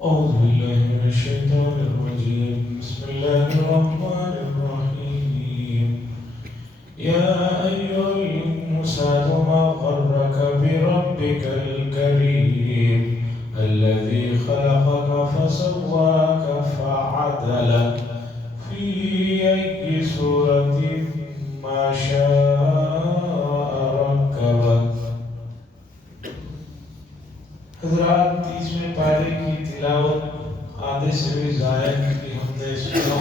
أعوذ بالله من الشيطان الرجيم. بسم الله الرحمن الرحيم. يا أيها الإنسان ما غرك بربك الكريم الذي خلقك فسواك فعدلك في أي صورة ما شاء ركبك. حضرات 30ویں پارے کی تلاوت آدھے سے بھی زائد کی ہم نے سنا.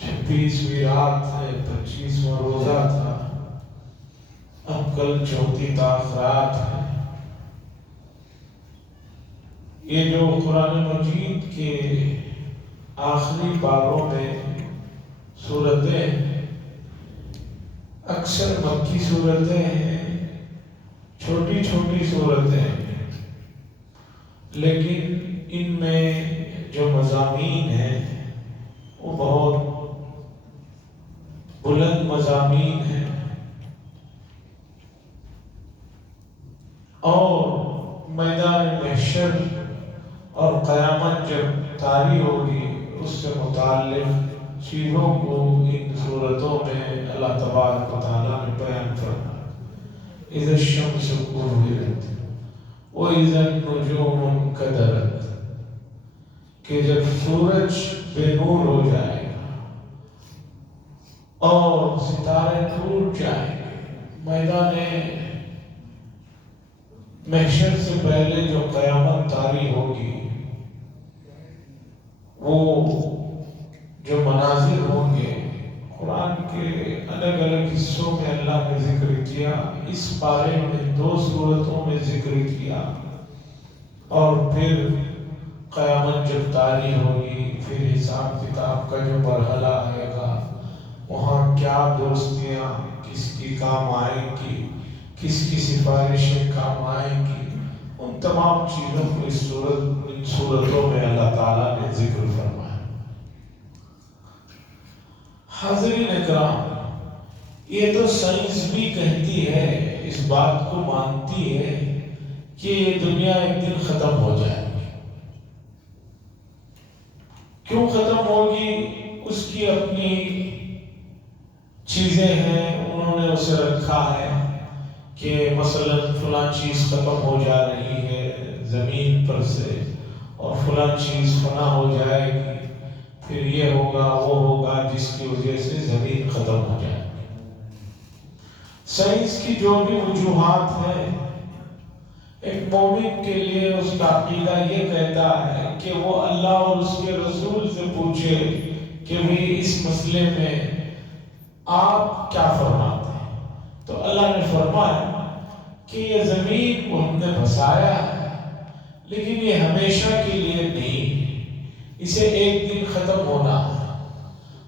26ویں رات ہے، 25واں روزہ تھا. اب کل چوتھی تاخرات ہے. یہ جو قرآن مجید کے آخری پاروں میں سورتیں اکثر مکی سورتیں ہیں، چھوٹی چھوٹی صورتیں ہیں، لیکن ان میں جو مضامین ہیں وہ بہت بلند مضامین ہیں. اور میدان محشر اور قیامت جب طاری ہوگی اس سے متعلق چیزوں کو ان صورتوں میں اللہ تبارک و تعالیٰ نے بیان فرمایا. اذا الشمس كورت واذا النجوم انكدرت، کہ جب سورج بے نور ہو جائے گا اور ستارے ٹوٹ جائیں گے. میدان محشر سے پہلے جو قیامت طاری ہوگی، وہ جو مناظر ہوں گے قرآن کے الگ الگ حصوں میں اللہ نے ذکر کیا. اس پارے میں 2 صورتوں میں ذکر کیا. اور پھر قیامت جب طاری ہوگی، پھر حساب کتاب کا جو مرحلہ آئے گا، وہاں کیا دوستیاں کس کی کام آئیں گی، کس کی سفارشیں کام آئیں گی، ان تمام چیزوں کو ان صورتوں میں اللہ تعالیٰ نے ذکر فرمایا. حاضرین اکرام، یہ تو سائنس بھی کہتی ہے، اس بات کو مانتی ہے کہ یہ دنیا ایک دن ختم ہو جائے گی. کیوں ختم ہوگی؟ اس کی اپنی چیزیں ہیں، انہوں نے اسے رکھا ہے کہ مثلا فلاں چیز ختم ہو جا رہی ہے زمین پر سے، اور فلاں چیز فنا ہو جائے گی، پھر یہ ہوگا وہ ہوگا جس کی وجہ سے زمین ختم ہو جائے گی. سائنس کی جو بھی وجوہات ہیں، ایک مومن کے لیے اس کا عقیدہ یہ کہتا ہے کہ وہ اللہ اور اس کے رسول سے پوچھے کہ بھی اس مسئلے میں آپ کیا فرماتے ہیں. تو اللہ نے فرمایا کہ یہ زمین کو ہم نے بسایا ہے، لیکن یہ ہمیشہ کے لیے نہیں، اسے ایک دن ختم ہونا ہے.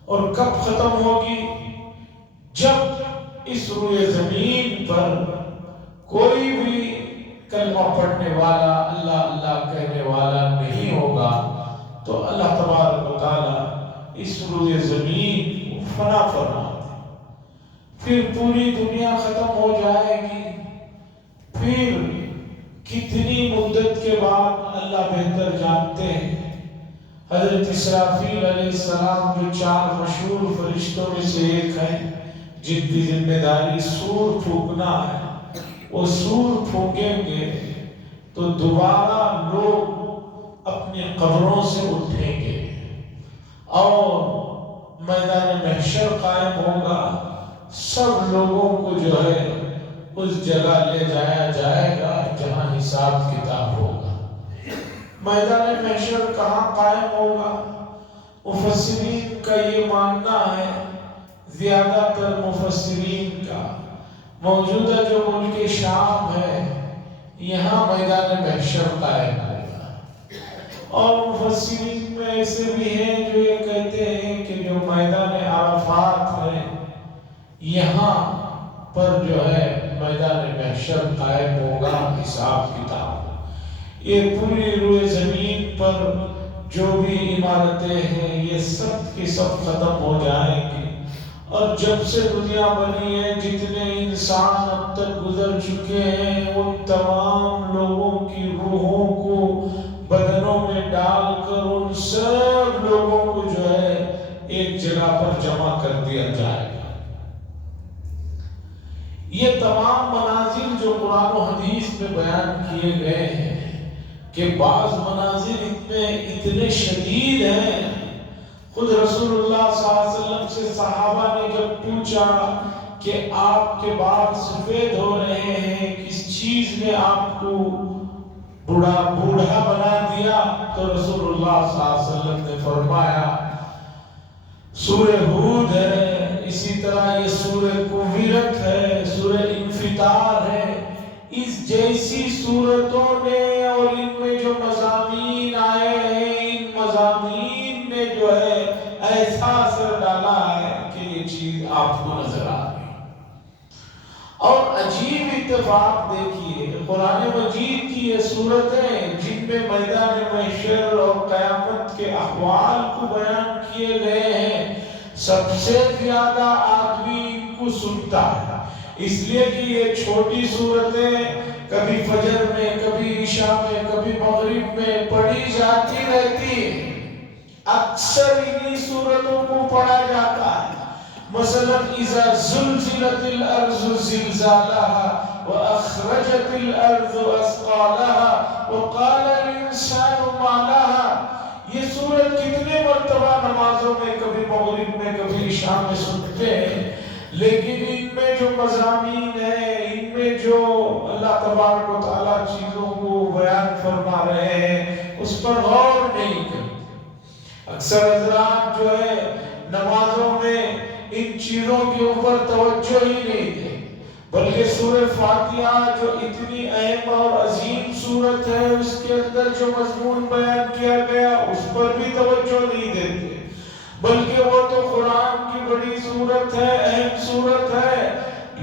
اور کب ختم ہوگی؟ جب اس روئے زمین پر کوئی بھی کلمہ پڑھنے والا، اللہ اللہ کہنے والا نہیں ہوگا، تو اللہ تبارک و تعالیٰ اس روئے زمین کو فنا فرما دے. پھر پوری دنیا ختم ہو جائے گی. پھر کتنی مدت کے بعد اللہ بہتر جانتے ہیں. حضرت اسرافیل علیہ السلام جو 4 مشہور فرشتوں میں سے ایک ہیں، جن کی ذمہ داری سور پھونکنا ہے، وہ سور پھونکیں گے تو دوبارہ لوگ اپنی قبروں سے اٹھیں گے اور میدان محشر قائم ہوگا. سب لوگوں کو جو ہے اس جگہ لے جایا جائے گا جہاں حساب کتاب ہوگا. میدان محشر کہاں قائم ہوگا؟ مفسرین کا یہ ماننا ہے، زیادہ تر مفسرین کا، موجودہ جو ملک شام ہے یہاں میدان محشر قائم ہوگا. اور مفسرین میں ایسے بھی ہیں جو یہ کہتے ہیں کہ جو میدان عرفات ہے یہاں پر جو ہے میدان محشر قائم ہوگا، حساب کتاب. یہ پوری روئے زمین پر جو بھی عمارتیں ہیں یہ سب کی سب ختم ہو جائیں گی. اور جب سے دنیا بنی ہے جتنے انسان اب تک گزر چکے ہیں ان تمام لوگوں کی روحوں کو و حدیث میں بیان کیے گئے ہیں کہ بعض مناظر اتنے شدید ہیں. خود رسول اللہ صلی اللہ علیہ وسلم سے صحابہ نے جب پوچھا کہ آپ کے بال سفید ہو رہے ہیں، کس چیز نے آپ کو بوڑھا بنا دیا، تو رسول اللہ صلی اللہ علیہ وسلم نے فرمایا سورہ ہود ہے، اسی طرح یہ سورہ کویرت ہے، سورہ انفطار ہے. اس جیسی سورتوں نے اور ان میں جو مضامین آئے ہیں، ان مضامین نے جو ہے ایسا اثر ڈالا ہے کہ یہ چیز آپ کو نظر آ رہی. اور عجیب اتفاق دیکھیے، قرآن مجید کی یہ صورتیں جن میں میدان محشر اور قیامت کے احوال کو بیان کیے گئے ہیں، سب سے زیادہ آدمی ان کو سنتا ہے، اس لیے کہ یہ چھوٹی صورتیں کبھی فجر میں، کبھی عشاء میں، کبھی مغرب میں پڑھی جاتی رہتی ہیں. اکثر انہی صورتوں کو پڑھا جاتا ہے. مثلا اذا زلزلت الارض زلزالها واخرجت الارض اثقالها وقال الانسان ما لها. یہ سورت کتنے مرتبہ نمازوں میں، کبھی مغرب میں، کبھی عشاء میں سنتے ہیں، لیکن ان میں جو مضامین ہیں، ان میں جو اللہ تبارک و تعالیٰ چیزوں کو بیان فرما رہے ہیں، اس پر غور نہیں کرتے. اکثر حضرات جو ہے نمازوں میں ان چیزوں کے اوپر توجہ ہی نہیں دے، بلکہ سورہ فاتحہ جو اتنی اہم اور عظیم سورت ہے، اس کے اندر جو مضمون بیان کیا گیا اس پر بھی توجہ نہیں دیتے، بلکہ وہ تو قرآن کی بڑی سورت ہے، اہم سورت ہے.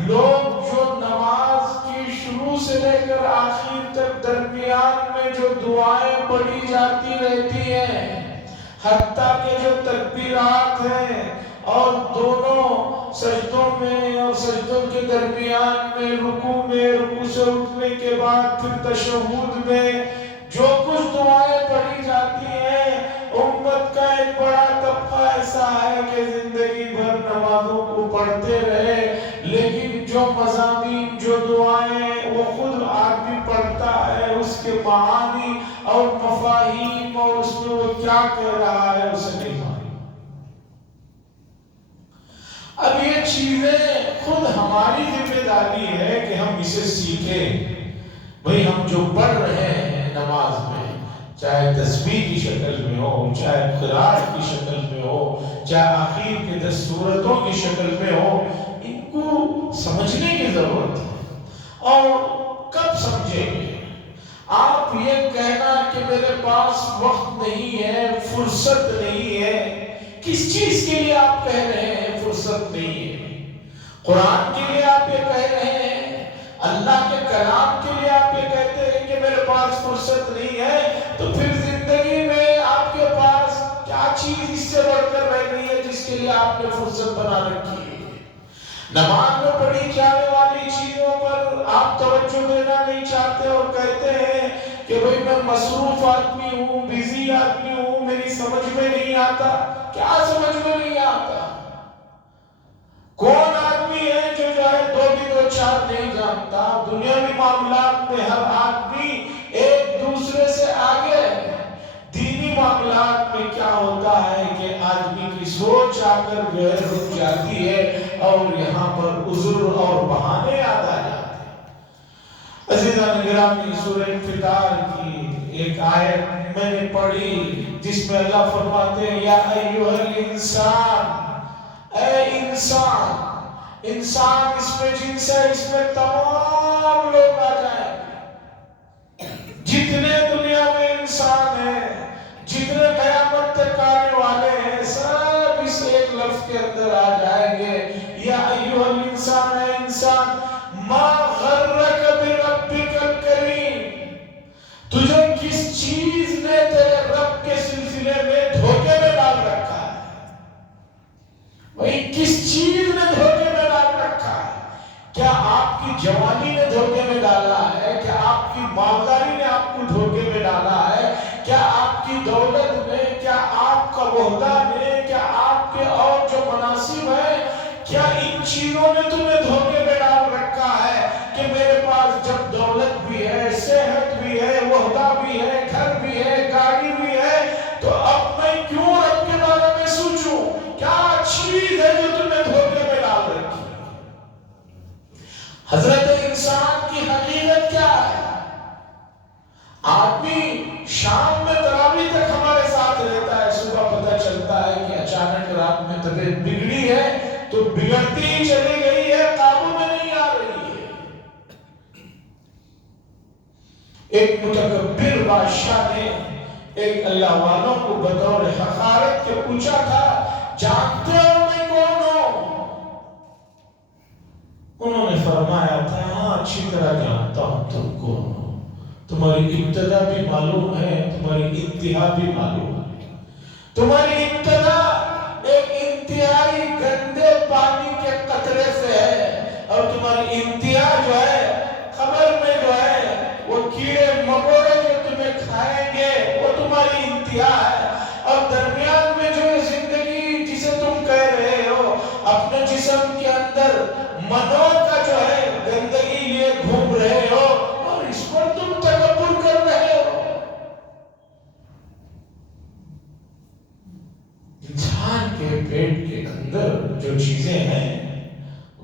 لوگ جو نماز کی شروع سے لے کر آخر تک درمیان میں جو دعائیں پڑھی جاتی رہتی ہیں، حتیٰ کہ جو تکبیرات ہیں اور دونوں سجدوں میں اور سجدوں کے درمیان میں، رکوع سے اٹھنے کے بعد پھر تشہد میں جو کچھ دعائیں پڑھی جاتی ہیں، امت کا ایک بڑا طبقہ ایسا ہے کہ زندگی بھر نمازوں کو پڑھتے رہے، لیکن جو مضامین، جو دعائیں وہ خود آدمی پڑھتا ہے، اس کے معانی اور مفاہیم اور اس میں وہ کیا کہہ رہا ہے اسے نہیں معلوم. اب یہ چیزیں خود ہماری ذمہ داری ہے کہ ہم اسے سیکھیں. بھئی ہم جو پڑھ رہے ہیں نماز میں، چاہے تسبیح کی شکل میں ہو، چاہے قرات کی شکل میں ہو، چاہے آخر کے 10 سورتوں کی شکل میں ہو، ان کو سمجھنے کی ضرورت ہے. اور کب سمجھیں گے؟ آپ یہ کہنا کہ میرے پاس وقت نہیں ہے، فرصت نہیں ہے، کس چیز کے لیے آپ کہہ رہے ہیں فرصت نہیں ہے؟ قرآن کے لیے آپ یہ کہہ رہے ہیں، اللہ کے کلام کے لیے آپ یہ کہتے ہیں کہ میرے پاس فرصت نہیں ہے، تو پھر زندگی میں آپ کے پاس کیا چیز اس سے بڑھ کر رہ گئی ہے جس کے لیے آپ نے فرصت بنا رکھی ہے؟ نماز میں پڑھی جانے والی چیزوں پر آپ توجہ دینا نہیں چاہتے اور کہتے ہیں کہ بھئی میں مصروف آدمی ہوں، بیزی آدمی ہوں، میری سمجھ میں نہیں آتا. کیا سمجھ میں نہیں آتا؟ کون آدمی ہے جو ہے 2 بھی 2 4 نہیں جانتا؟ دنیاوی معاملات میں ہر آدمی ایک دوسرے سے آگے ہے. دینی معاملات میں کیا ہوتا ہے کہ آدمی کی سوچ آ کر جو ہے رک جاتی ہے اور یہاں پر عذر اور بہانے یاد آ جاتے ہیں. عزیزان گرامی، سورہ انفطار کی ایک آیت میں نے پڑھی جس میں اللہ فرماتے ہیں یا ایھا الانسان، اے انسان. انسان اس میں جنس ہے، اس میں تمام لوگ آ جائیں. جتنے دنیا میں انسان ہیں، جتنے قیامت تک آنے والے ہیں، سب اس ایک لفظ کے اندر آ جائیں گے. یا ایھا الانسان، اے انسان، ما غرک بربک الکریم. تجھے کس چیز نے تیرے رب کے سلسلے میں دھوکے میں ڈال رکھا ہے؟ بھئی کس چیز نے دھوکے میں ڈال رکھا ہے؟ کیا آپ کی جوانی نے دھوکے میں ڈالا ہے؟ کیا آپ کی مالداری نے آپ کو دھوکے میں ڈالا ہے؟ کیا آپ کی دولت نے، کیا آپ کا عہدہ نے، کیا آپ کے اور جو مناصب ہیں، کیا ان چیزوں نے تمہیں دھوکے میں ڈال رکھا ہے کہ میرے پاس جب دولت بگڑتی ہی چلی گئی ہے، قابو میں نہیں آ رہی ہے۔ ایک متکبر بادشاہ نے ایک اللہ والوں کو بطور حقارت کے پوچھا تھا، جانتے ہو میں کون ہوں؟ انہوں نے فرمایا تھا، ہاں اچھی طرح جانتا ہوں تم کون ہو، تمہاری ابتدا بھی معلوم ہے، تمہاری انتہا بھی معلوم ہے۔ تمہاری ابتدا ایک انتہائی گندے پانی کے قطرے سے ہے، اور تمہاری انتہا جو ہے قبر میں جو ہے وہ کیڑے مکوڑے جو تمہیں کھائیں گے وہ تمہاری انتہا ہے، اور درمیان میں جو زندگی جسے تم کہہ رہے ہو اپنے جسم کے اندر منو کا جو ہے گندگی لیے گھوم رہے ہو، اور اس پر تم تکبر کر رہے ہو۔ انسان کے پیٹ کے اندر جو چیزیں ہیں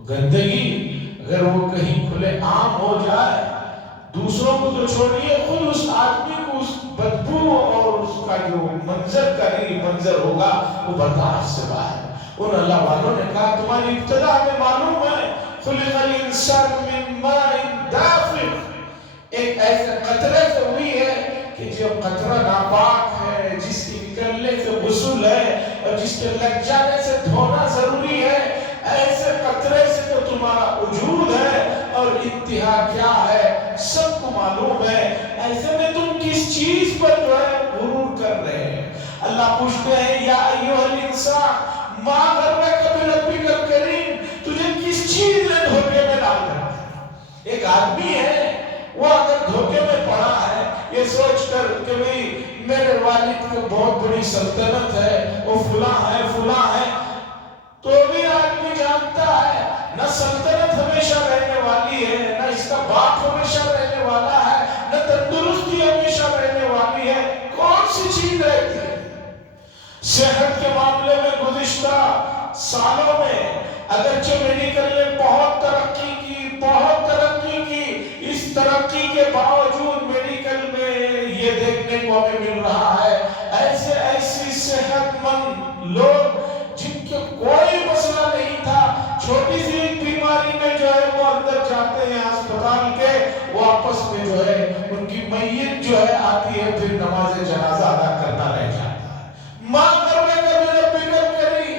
گندگی اگر وہ کہیں کھلے عام ہو جائے، دوسروں کو تو چھوڑیے، خود اس آدمی کو اس بدبو اور اس کا جو منظر ہوگا وہ برداشت سے باہر۔ ان اللہ والوں نے کہا تمہاری ابتدا ہمیں معلوم ہے، خلق الانسان من ماء دافق، ایک ایسے قطرے سے ہوئی ہے کہ جب قطرہ ناپاک ہے، جس کے نکلنے سے غسل ہے اور جس کے لگ جانے سے دھونا ضروری ہے، ایسے قطرے سے تو تمہارا وجود ہے اور انتہا کیا ہے سب کو معلوم ہے، ایسے میں تم کس چیز پر جو ہے غرور کر رہے ہیں؟ اللہ پوچھتے ہیں یا ایوہ الانسان ما غرک بربک الکریم، تجھے کس چیز نے دھوکے میں ڈال رکھا؟ ایک آدمی ہے وہ اگر دھوکے میں پڑا ہے یہ سوچ کر کہ بھئی میرے والد کو بہت بڑی سلطنت ہے، وہ فلاں ہے، تو بھی آدمی جانتا ہے نہ سلطنت ہمیشہ رہنے والی ہے، نہ اس کا باپ ہمیشہ رہنے والا ہے، نہ تندرستی ہمیشہ رہنے والی ہے، کون سی چیز رہتی ہے؟ صحت کے معاملے میں گزشتہ سالوں میں اگرچہ میڈیکل نے بہت ترقی کی، اس ترقی کے باوجود میڈیکل میں یہ دیکھنے کو ہمیں مل رہا ہے ایسی صحت مند لوگ جن کے کوئی مسئلہ نہیں تھا، چھوٹی سی بیماری میں جو ہے وہ اندر جاتے ہیں ہسپتال کے، وہ آپس میں جو ہے ان کی میت جو ہے آتی ہے، پھر نماز جنازہ ادا کرنا رہ جاتا ہے۔ ماں کرنے کا میرے فکر کری،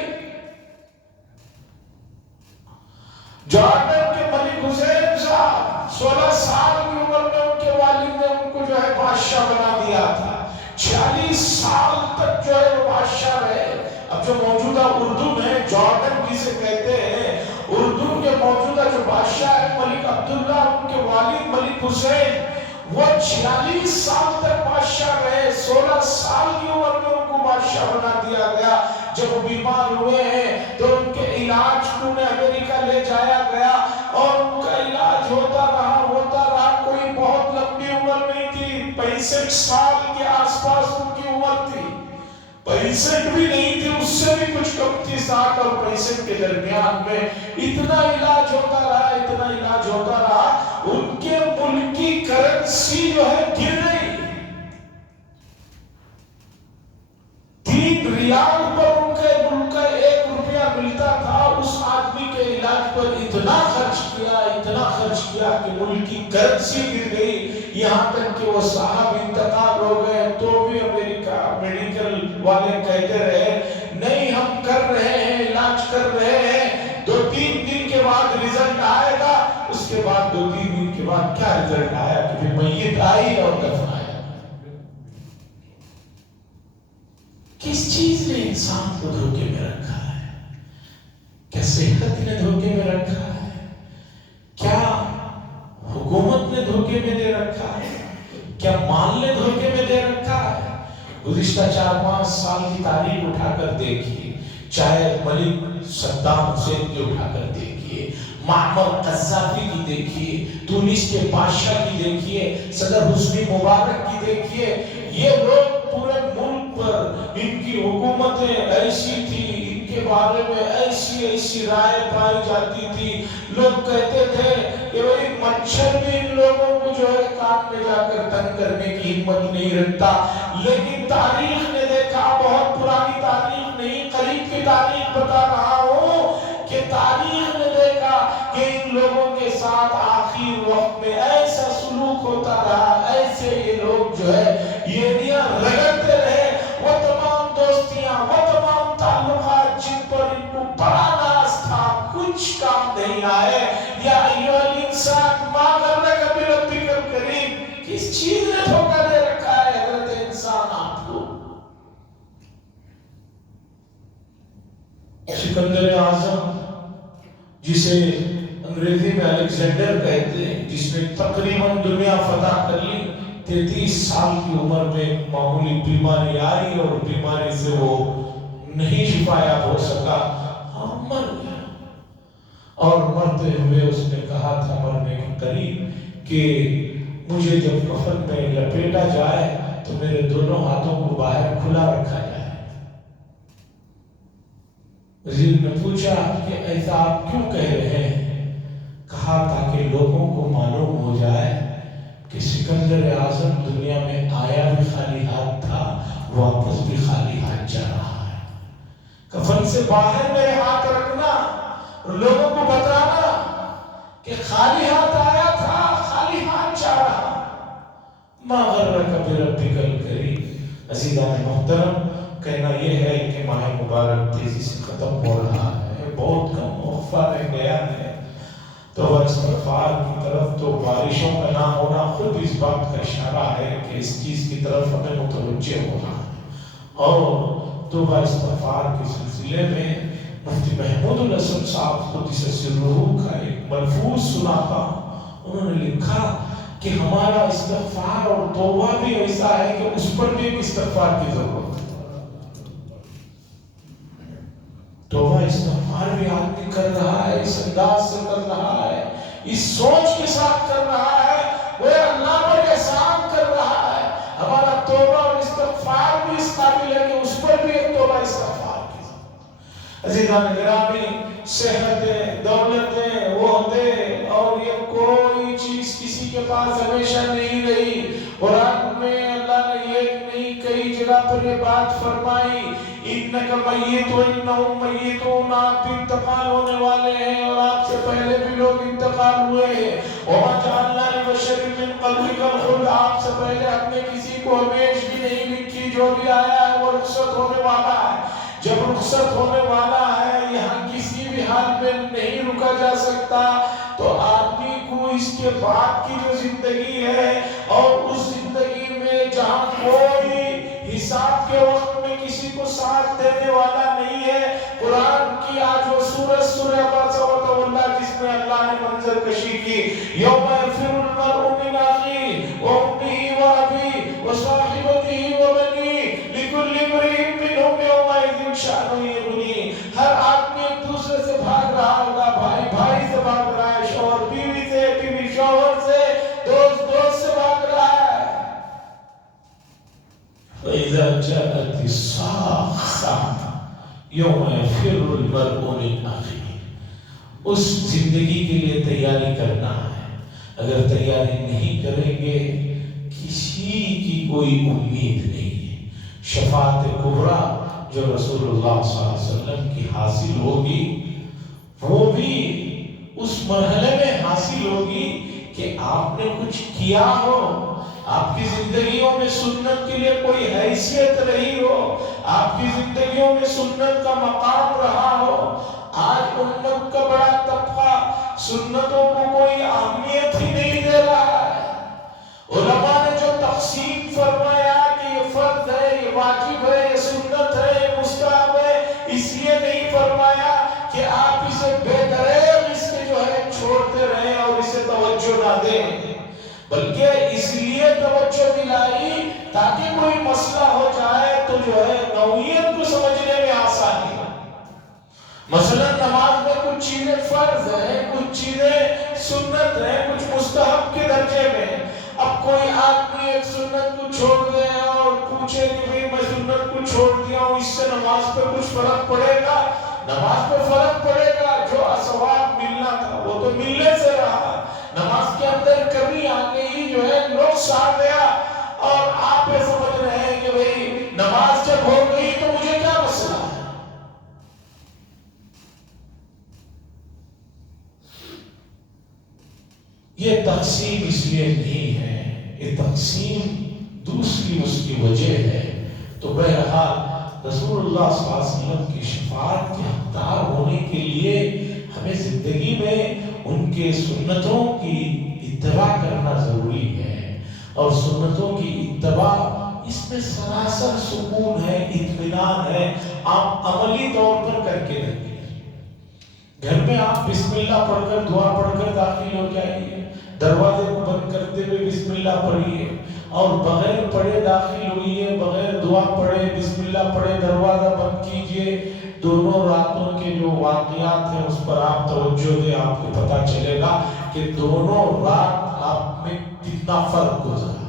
جارڈن کے ملک حسین صاحب 16 سال کی عمر میں ان کے والد نے ان کو جو ہے بادشاہ بنا دیا تھا، 46 سال تک جو ہے وہ بادشاہ رہے۔ اب جو موجودہ اردو میں جارڈن جسے کہتے ہیں، اردو کے موجودہ جو بادشاہ ہے ملک عبداللہ، ان کے والد ملک حسین، وہ 46 سال تک بادشاہ رہے، 16 سال کی عمر میں ان کو بادشاہ بنا دیا گیا۔ جب وہ بیمار ہوئے ہیں تو ان کے علاج کو انہیں امریکہ لے جایا گیا اور ان کا علاج ہوتا رہا، کوئی بہت لمبی عمر نہیں تھی، 65 سال کے آس پاس ان کی عمر تھی، 65 بھی نہیں تھی، اس سے بھی کچھ کم تھی، 60 اور 65 کے درمیان میں اتنا علاج ہوتا رہا، ان کے ملک کی کرنسی جو ہے گر گئی، 3 ریال پر ان کے ملک کا 1 روپیہ ملتا تھا، اس آدمی کے علاج پر اتنا خرچ کیا کہ ملک کی کرنسی گر گئی، یہاں تک کہ وہ صاحب انتقال ہو گئے تو بھی امریکہ میڈیکل والے کہتے رہے نہیں ہم کر رہے ہیں، علاج کر رہے ہیں، 2-3 دن کے بعد رزلٹ آئے گا۔ اس کے بعد 2-3 دن کے بعد کیا رزلٹ آیا کہ پھر میت آئی اور دفن آیا۔ کس چیز نے انسان کو دھوکے میں رکھا ہے؟ کیا صحت نے دھوکے میں رکھا ہے؟ کیا حکومت نے دھوکے میں دے رکھا ہے؟ کیا مال نے دھوکے میں دے رکھا ہے؟ گزشتہ 4-5 سال کی تاریخ اٹھا کر دیکھیے، چاہے ملک صدام حسین کی اٹھا کر دیکھیے، معمر قذافی کی دیکھیے، تونس کے بادشاہ کی دیکھیے، صدر حسنی مبارک کی دیکھیے، یہ لوگ پورے ملک پر ان کی حکومتیں ایسی تھی، ان کے بارے میں ایسی رائے پائی جاتی تھی، لوگ کہتے تھے کہ بھئی مچھر بھی ان لوگوں کو جو ہے کان میں جا کر تنگ کرنے کی ہمت نہیں رکھتا، لیکن تاریخ نے دیکھا، بہت پرانی تاریخ نہیں قریب کی تاریخ بتا رہا ہوں کہ ساتھ آخر وقت میں ایسا سلوک ہوتا رہا، ایسے یہ لوگ جو ہے یہ رگڑتے رہے، وہ تمام دوستیاں، وہ تمام تعلقات جن پر ان کو بڑا ناز تھا، کچھ کام نہیں آئے۔ یا ایھا الانسان ما غرک بربک الکریم، کس چیز نے دھوکہ دے رکھا ہے حضرت انسان آپ کو؟ سکندر اعظم جسے انگریزی میں الیگزینڈر کہتے ہیں، جس نے تقریباً دنیا فتح کر لی، 33 سال کی عمر میں معمولی بیماری آئی اور بیماری سے وہ نہیں شفایاب ہو سکا اور مر گیا۔ اور مرتے ہوئے اس نے کہا تھا مرنے کے قریب کہ مجھے جب کفن میں لپیٹا جائے تو میرے دونوں ہاتھوں کو باہر کھلا رکھا جائے۔ وزیر نے پوچھا کہ ایسا آپ کیوں کہہ رہے ہیں؟ کہا تاکہ لوگوں کو معلوم ہو جائے کہ سکندر اعظم دنیا میں آیا بھی خالی ہاتھ تھا، واپس بھی خالی ہاتھ جا رہا ہے۔ کفن سے باہر میرے ہاتھ رکھنا اور لوگوں کو بتانا کہ خالی ہاتھ آیا تھا، خالی ہاتھ جا رہا۔ ما غرک بربک الکریم۔ عزیزان محترم، کہنا یہ ہے کہ ماہ مبارک تیزی سے ختم ہو رہا ہے، بہت کم وقفہ رہ گیا ہے۔ تو استغفار کی طرف، تو بارشوں کا نہ ہونا خود اس بات کا اشارہ ہے کہ اس چیز کی طرف ہمیں متوجہ ہونا ہے۔ اور توبہ استغفار کے سلسلے میں مفتی محمود الحسن صاحب قدس سرہ کا ایک ملفوظ سنا تھا۔ انہوں نے لکھا کہ ہمارا استغفار اور توبہ بھی ایسا ہے کہ اس پر بھی ایک استغفار کی ضرورت ہے۔ توبہ استغفار بھی آدمی کر رہا ہے، اس انداز سے کر رہا ہے، اس سوچ کے ساتھ کر رہا ہے، وہ اللہ پر احسان کر رہا ہے۔ ہمارا توبہ اور استغفار بھی اس قابل ہے کہ اس پر بھی ایک توبہ استغفار کی ضرورت ہے۔ عزیزان گرامی، صحتیں، دولتیں، عہدے اور یہ کوئی چیز کسی کے پاس ہمیشہ نہیں رہی۔ قرآن میں اللہ نے یہ نہیں کئی جگہ پر یہ بات فرمائی، انک میت و انہم میتون، آپ بھی انتقال ہونے والے ہیں اور آپ سے پہلے بھی لوگ انتقال ہوئے ہیں۔ وما جعلنا لبشر من قبلک الخلد، آپ سے پہلے ہم نے کسی کو ہمیش بھی نہیں لکھی، جو بھی آیا ہے وہ رخصت ہونے والا ہے۔ جب رخصت ہونے والا ہے، یہاں کسی بھی حال میں نہیں رکا جا سکتا، تو آدمی کو اس کے بعد کی جو زندگی ہے اور اس زندگی میں جہاں کوئی حساب کے وقت میں کسی کو ساتھ دینے والا نہیں ہے، قرآن کی آج وہ سورہ عباسہ وتولى جس میں اللہ نے منظر کشی کی، یوم یفر المرء من اخیہ وامہ وابیہ وصاحبتہ وبنیہ لکل امرئ منہم یومئذ شأن یغنیہ۔ ہر آدمی ایک دوسرے سے بھاگ رہا ہوگا، بھائی بھائی سے بھاگ رہا ہے، شوہر بیوی سے، بیوی شوہر سے، دوست دوست سے بھاگ رہا ہے۔ فَإِذَا جَاءَتِ الصَّاخَّةُ يَوْمَ يَفِرُّ الْمَرْءُ مِنْ أَخِيهِ۔ اس زندگی کے لیے تیاری کرنا ہے۔ اگر تیاری نہیں کریں گے، کسی کی کوئی امید نہیں ہے۔ شفاعت کبریٰ جو رسول اللہ صلی اللہ علیہ وسلم کی حاصل ہوگی، وہ بھی اس مرحلے میں حاصل ہوگی کہ آپ نے کچھ کیا ہو، آپ کی زندگیوں میں سنت کے لیے کوئی حیثیت رہی ہو، آپ کی زندگیوں میں سنت کا مقام رہا ہو۔ آج امت کا بڑا طبقہ سنتوں کو کوئی اہمیت ہی نہیں دے رہا ہے۔ علماء نے جو تقسیم فرمایا کہ یہ فرض ہے، یہ واجب ہے، یہ سنت ہے، یہ مستحب ہے، اس لیے نہیں فرمایا کہ آپ اسے بے دریغ اس کے جو ہے چھوڑتے رہیں اور اسے توجہ نہ دیں، بلکہ اس لیے توجہ دلائی تاکہ کوئی مسئلہ ہو جائے تو جو ہے نوعیت کو سمجھنے میں آسانی ہو۔ مثلا نماز میں کچھ چیزیں فرض ہیں، کچھ چیزیں سنت ہیں، کچھ مستحب کے درجے میں۔ اب کوئی آدمی ایک سنت کو چھوڑ دے اور پوچھے کہ میں سنت کو چھوڑ دیا ہوں، اس سے نماز پہ کچھ فرق پڑے گا؟ نماز پہ فرق پڑے گا، جو ثواب ملنا تھا وہ تو ملنے سے رہا۔ نماز کے اندر کمی آ گئی، جو ہے نقص آ گیا، اور آپ یہ سمجھ رہے ہیں کہ بھئی نماز جب ہو گئی تو مجھے کیا مسئلہ ہے؟ یہ تقسیم اس لیے نہیں ہے، یہ تقسیم دوسری اس کی وجہ ہے۔ تو بہرحال رسول اللہ صلی اللہ علیہ وسلم کی شفاعت کے حقدار ہونے کے لیے ہمیں زندگی میں ان کے سنتوں کی اتباع کرنا ضروری ہے، اور سنتوں کی اتباع اس میں سراسر سکون ہے، اطمینان ہے۔ آپ عملی طور پر کر کے دیکھیں، گھر میں آپ بسم اللہ پڑھ کر دعا پڑھ کر داخل ہو جائیے، دروازے کو بند کرتے ہوئے بسم اللہ پڑھیے، اور بغیر پڑھے داخل ہوئیے، بغیر دعا پڑھے بسم اللہ پڑھے دروازہ بند کیجئے۔ دونوں راتوں کے جو واقعات ہیں اس پر آپ توجہ دیں، آپ کو پتہ چلے گا کہ دونوں رات آپ میں کتنا فرق گزرا ہے۔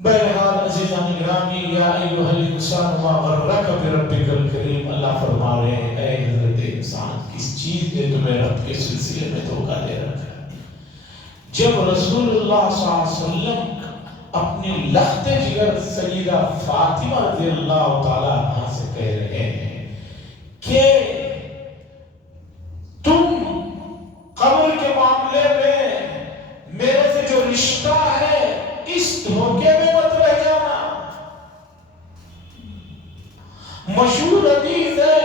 بہرحال عزیزان گرامی، یا ایھا الانسان ما غرک بربک الکریم، اللہ فرما رہے ہیں اے حضرت انسان، کس چیز نے تمہیں رب کے سلسلے میں دھوکہ دے رکھا ہے؟ جب رسول اللہ صلی اللہ علیہ وسلم اپنی لخت جگر سیدہ فاطمہ رضی اللہ تعالی عنہا سے کہہ رہے ہیں کہ تم قبر کے معاملے میں میرے سے جو رشتہ ہے اس دھوکے میں مت رہ جانا۔ مشہور حدیث ہے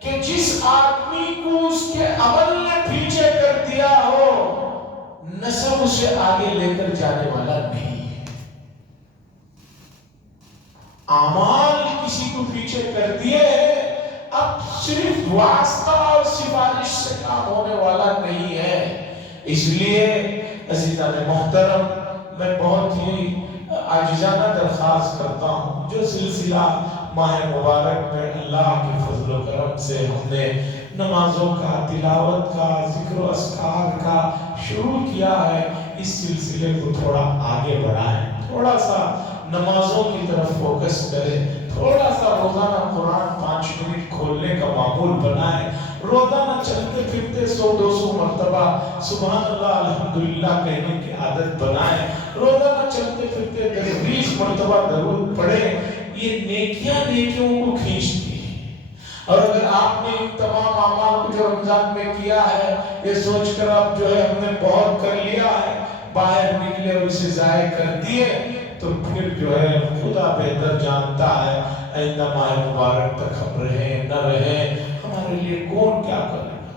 کہ جس آدمی کو اس کے عمل نے پیچھے کر دیا ہو، نسب اسے آگے لے کر جانے والا نہیں ہے۔ اعمال کسی کو پیچھے کر دیے، اب صرف واسطہ اور سفارش سے کام ہونے والا نہیں ہے۔ اس لیے عزیزان محترم، میں بہت ہی عاجزانہ درخواست کرتا ہوں، جو سلسلہ ماہ مبارک میں اللہ کے فضل و کرم سے ہم نے نمازوں کا، تلاوت کا، ذکر و اذکار کا شروع کیا ہے، اس سلسلے کو تھوڑا آگے بڑھائیں، تھوڑا سا نمازوں کی طرف فوکس کریں، تھوڑا سا روزانہ قرآن 5 منٹ کھولنے کا معمول بنائیں، روزانہ چلتے پھرتے 100-200 مرتبہ سبحان اللہ الحمدللہ کہنے کی عادت بنائیں، روزانہ چلتے پھرتے 10-20 مرتبہ درود پڑھیں۔ یہ نیکیوں کو کھینچتی ہیں، اور اگر آپ نے ان تمام اعمال کو جو رمضان میں کیا ہے، یہ سوچ کر اب جو ہے ہم نے بہت کر لیا ہے، باہر نکلے اور اسے ضائع کر دیے، تو پھر جو ہے خدا بہتر جانتا ہے آئندہ ماہ مبارک تک ہم رہیں نہ رہیں، ہمارے لیے کون کیا کرے گا۔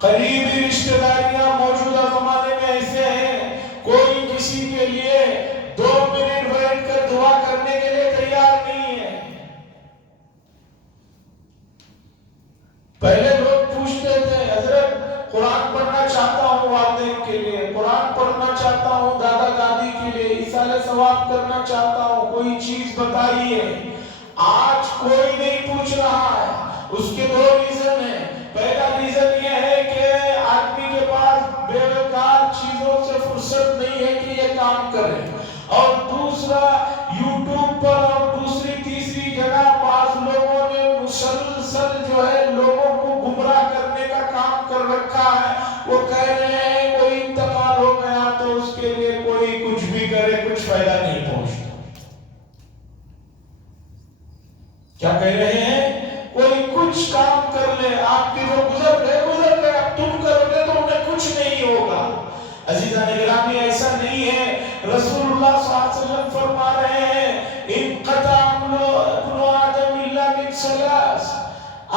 قریبی رشتہ داریاں موجودہ زمانے میں ایسے ہیں، کوئی کسی کے لیے 2 منٹ بیٹھ کر دعا کرنے کے لیے تیار نہیں ہے۔ پہلے لوگ پوچھتے تھے حضرت قرآن پڑھنا چاہتا ہوں والدین کے لیے، قرآن پڑھنا چاہتا ہوں دادا دادی کے لیے، ایصال ثواب کرنا چاہتا ہوں، کوئی چیز بتائیے۔ آج کوئی نہیں پوچھ رہا ہے، اس کے 2 ریزن ہیں۔ پہلا ریزن یہ ہے کہ آدمی کے پاس بیکار چیزوں سے فرصت نہیں ہے کہ یہ کام کرے، اور دوسرا یوٹیوب پر اور دوسری تیسری جگہ بعض لوگوں نے مسلسل جو ہے لوگوں کو گمراہ کرنے کا کام کر رکھا ہے۔ وہ کہہ رہے ہیں کوئی انتقال ہو گیا تو اس کے لیے کوئی کچھ بھی کرے کچھ فائدہ نہیں پہنچتا۔ کیا کہہ رہے ہیں؟ کوئی کچھ کام کر لے، آپ کے جو گزر گئے، اب تم کرو گے تو انہیں کچھ نہیں ہوگا۔ عزیزان گرامی، ایسا نہیں ہے۔ رسول اللہ صلی اللہ علیہ وسلم فرما رہے ہیں انقطع ابن آدم الا من 3۔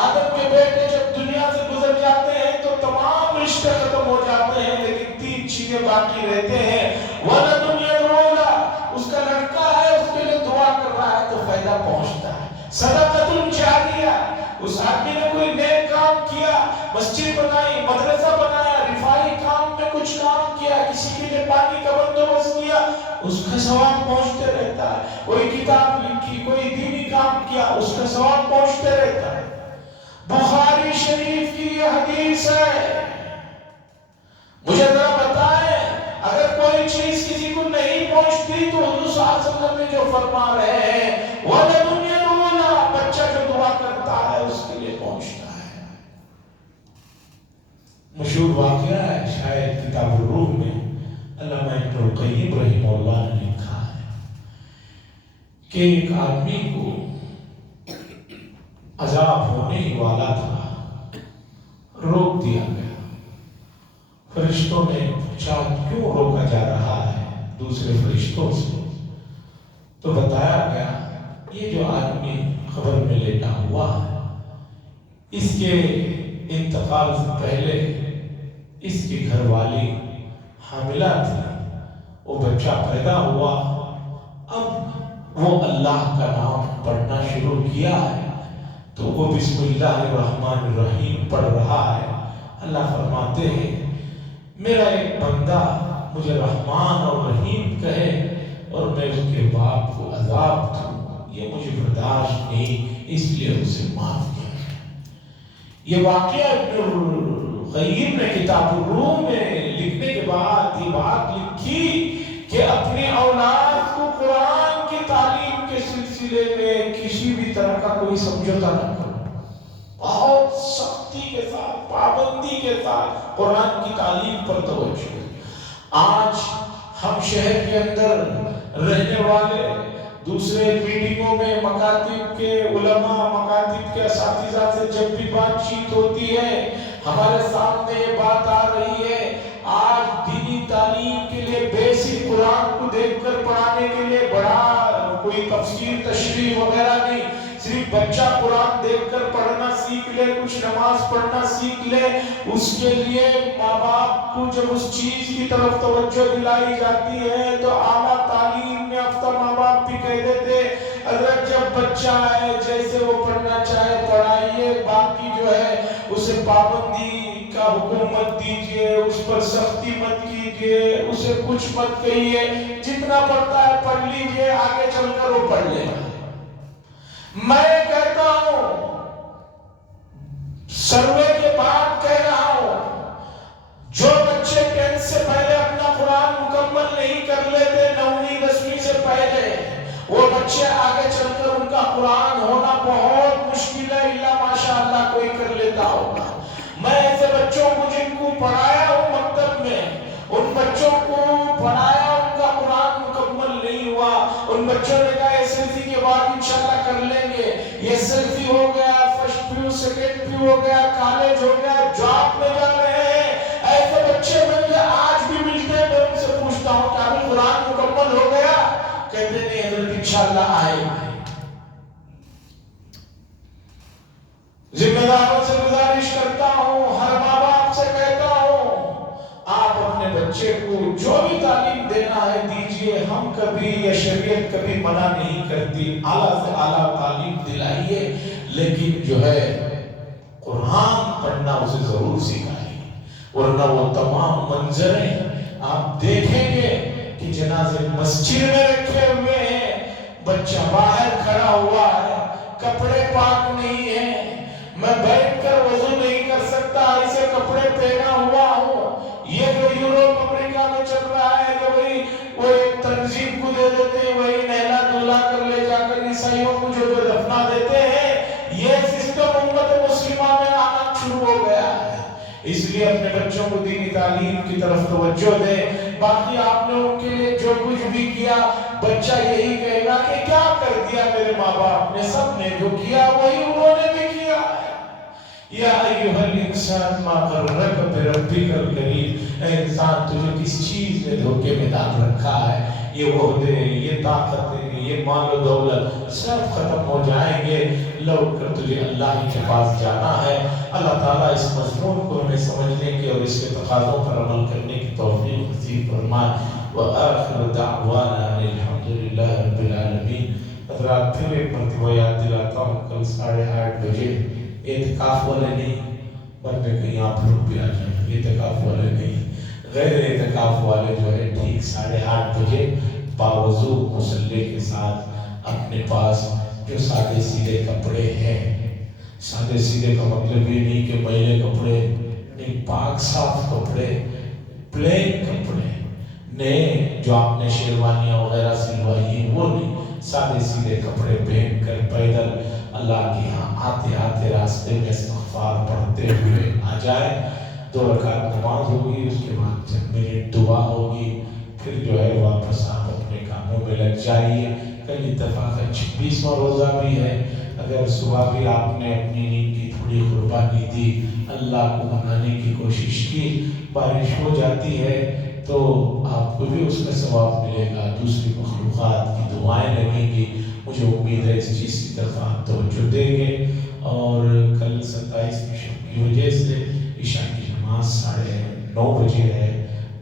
آدم کے بیٹے جب دنیا سے گزر جاتے ہیں تو تمام رشتے ختم ہو جاتے ہیں، لیکن 3 چیزیں باقی رہتے ہیں۔ ولد يدعو له، اس کا لڑکا ہے اس کے لیے دعا کر رہا ہے تو فائدہ پہنچتا ہے۔ صدقۃ جاریہ، اس آدمی نے کوئی نیک کام کیا، مسجد بنائی، مدرسہ بنایا، رفاہی کام میں کچھ کام کیا، کسی کے لیے پانی کا بندوبست کیا، اس کا ثواب پہنچتے رہتا ہے۔ کوئی کتاب لکھی، کوئی دینی کام کیا، اس کا ثواب پہنچتے رہتا ہے۔ بخاری شریف کی یہ حدیث ہے۔ مجھے ذرا بتائیں، اگر کوئی چیز کسی کو نہیں پہنچتی تو حضور صلی اللہ علیہ وسلم نے جو فرما رہے ہیں وَلَدٌ يَدْعُو لَهُ، بچہ جو دعا کرتا ہے اس کے لیے پہنچتا ہے۔ مشہور واقعہ ہے، شاید کتاب الروح میں علامہ ابن القیم رحمہ اللہ نے لکھا ہے کہ ایک آدمی کو عذاب ہونے ہی والا تھا، روک دیا گیا۔ فرشتوں نے پوچھا کیوں روکا جا رہا ہے دوسرے فرشتوں سے؟ تو بتایا گیا یہ جو آدمی قبر میں لیٹا ہوا ہے، اس کے انتقال سے پہلے اس کی گھر والی حاملہ تھی، وہ بچہ پیدا ہوا، اب وہ اللہ کا نام پڑھنا شروع کیا ہے تو وہ بسم اللہ الرحمن الرحیم پڑھ رہا ہے۔ اللہ فرماتے ہیں میرا ایک بندہ مجھے رحمان اور رحیم کہے اور میں اس کے باپ کو عذاب دوں، یہ مجھے برداشت نہیں، اس لیے اسے معاف کیا۔ یہ واقعہ ابن القیم نے کتاب الروح میں لکھنے کے بعد یہ بات لکھی کہ اپنی اولاد کو قرآن کی تعلیم کے سلسلے میں کسی بھی طرح کا کوئی سمجھوتا نہ کرو، بہت سختی کے ساتھ پابندی کے ساتھ قرآن کی تعلیم پر توجہ۔ آج ہم شہر کے اندر رہنے والے دوسرے میٹنگوں میں مکاتب کے علماء، مکاتب کے اساتذہ سے جب بھی بات چیت ہوتی ہے ہمارے سامنے یہ بات آ رہی ہے، آج دینی تعلیم کے لیے بیسک قرآن کو دیکھ کر پڑھانے کے لیے بڑا کوئی تفسیر تشریح وغیرہ نہیں، صرف بچہ قرآن دیکھ کر پڑھنا سیکھ لے، کچھ نماز پڑھنا سیکھ لے، اس کے لیے ماں باپ کو جب اس چیز کی طرف توجہ دلائی جاتی ہے تو اعلیٰ تعلیم میں یافتہ ماں باپ بھی کہہ دیتے حضرت جب بچہ ہے جیسے وہ پڑھنا چاہے پڑھائیے، باقی جو ہے اسے پابندی کا حکم مت دیجیے، اس پر سختی مت کیجیے، اسے کچھ مت کہیے، جتنا پڑھتا ہے پڑھ لیجیے، آگے چل کر وہ پڑھ لے گا۔ میں کہتا ہوں سروے کے بعد کہہ رہا ہوں، جو بچے 10 سے پہلے اپنا قرآن مکمل نہیں کر لیتے 9ویں 10ویں سے پہلے، وہ بچے آگے چل کر ان کا قرآن ہونا بہت مشکل ہے، الا ماشاءاللہ کوئی کر لیتا ہوگا۔ میں ایسے بچوں کو جن کو پڑھایا ہوں مکتب میں، ان بچوں کو پڑھایا، ان کا قرآن مکمل نہیں ہوا، ان بچوں نے کہا ایس ایل سی کے بعد انشاءاللہ کر لیں گے، ایس ایل سی ہو گیا، فرسٹ پیو سیکنڈ پیو ہو گیا، کالج ہو گیا، جاب میں جا رہے ہیں، ایسے بچے مجھے آج بھی ملتے ہیں، میں ان سے پوچھتا ہوں کہ ابھی قرآن مکمل ہو گیا؟ کہتے نہیں حضرت انشاءاللہ آئے گے۔ ذمہ داروں سے گزارش کرتا ہوں، ہر ماں باپ سے کہتا ہوں، آپ اپنے بچے کو جو بھی تعلیم دینا ہے دیجیے، ہم کبھی یا شریعت کبھی منع نہیں کرتی، اعلیٰ سے اعلیٰ تعلیم دلائیے، لیکن جو ہے قرآن پڑھنا اسے ضرور سکھائیے، ورنہ وہ تمام منظریں آپ دیکھیں گے کہ جنازے مسجد میں رکھے ہوئے ہیں، بچہ باہر کھڑا ہوا ہے، کپڑے پاک نہیں ہیں، میں بیٹھ کر وضو نہیں کر سکتا، ایسے کپڑے پہنا ہوا ہوں۔ یہ جو یوروپ امریکہ میں چل رہا ہے کہ وہ ایک تنظیم کو دے دیتے ہیں، وہی نہلا دھلا کر لے جا کر عیسائیوں کو جو دفنا دیتے ہیں، یہ سسٹم امت مسلمہ میں آنا شروع ہو گیا ہے۔ اس لیے اپنے بچوں کو دینی تعلیم کی طرف توجہ دیں۔ باقی آپ نے ان کے لیے جو کچھ بھی کیا، بچہ یہی کہے گا کہ کیا کر دیا میرے ماں باپ نے، سب نے جو کیا وہی انہوں نے بھی کیا ہے۔ یا ایھا الانسان ما غرک بربک الکریم، اے انسان تجھے کس چیز نے دھوکے میں ڈال رکھا ہے؟ یہ عہدے، یہ طاقتیں، یہ مال و دولت سب ختم ہو جائیں گے، لوٹ کر تجھے اللہ ہی کے پاس جانا ہے۔ اللہ تعالیٰ اس مضمون کو ہمیں سمجھنے کے اور اس کے تقاضوں پر عمل کرنے کی توفیق نصیب فرمائے۔ وآخر دعوانا الحمدللہ رب العالمین۔ حضرات پھر ایک مرتبہ یاد دلاتا ہوں، کل 8:30 بجے اعتکاف والے نہیں، ورنہ کہیں آپ لوگ بھی آ جائیں، اعتکاف والے نہیں، غیر اعتکاف والے جو ہے ٹھیک 8:30 بجے باوضو مصلی کے ساتھ اپنے پاس جو سادے سیدھے کپڑے ہیں، سادے سیدھے کا مطلب یہ نہیں کہ میلے کپڑے نہیں، پاک صاف کپڑے، پلین کپڑے، نئے جو آپ نے شیروانیاں وغیرہ سلوائی ہیں وہ نہیں، سادے سیدھے کپڑے پہن کر پیدل اللہ کے ہاں آتے آتے راستے میں استغفار پڑھتے ہوئے آ جائے۔ 2 رکعت نماز ہوگی، اس کے بعد 10 منٹ دعا ہوگی، پھر جو ہے واپس آپ اپنے کاموں میں لگ جائیے۔ کل اتفاقاً 26واں روزہ بھی ہے، اگر صبح بھی آپ نے اپنی نیند کی تھوڑی قربانی دی اللہ کو منانے کی کوشش کی، بارش ہو جاتی ہے تو آپ کو بھی اس کا ثواب ملے گا، دوسری مخلوقات کی دعائیں لگیں گی. مجھے امید ہے اس چیز کی طرف آپ توجہ دیں گے. اور کل 27 شب کی وجہ سے عشاء کی نماز 9:30 بجے ہے.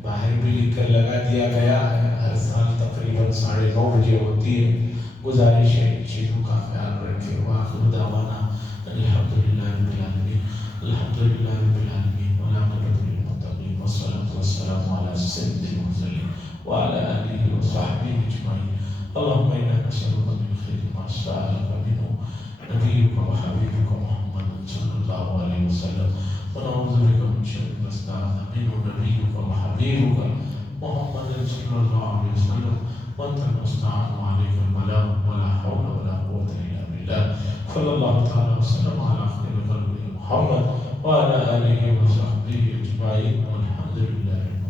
باہر بھی لکھ کر لگا دیا گیا ہے، ہر سال تقریباً 9:30 بجے ہوتی ہے. گزارش ہے ان چیزوں کا خیال رکھے. وآخر دعوانا الحمدللہ رب العالمین، الحمدللہ رب العالمین، والعاقبۃ للمتقین، والصلاۃ والسلام علی سید المرسلین وعلی آلہ وصحبہ اجمعین. اللهم انا نسألك من خير ما سألك منه نبيك وحبيبك محمد صلى الله عليه وسلم، ونعوذ بك من شر ما استعاذ منه نبيك وحبيبك محمد صلى الله عليه وسلم، وانت المستعان وعليك البلاغ، ولا حول ولا قوة الا بالله. صلى الله تعالى وسلم على خير خلقه محمد وعلى آله وصحبه اجمعين، والحمد لله.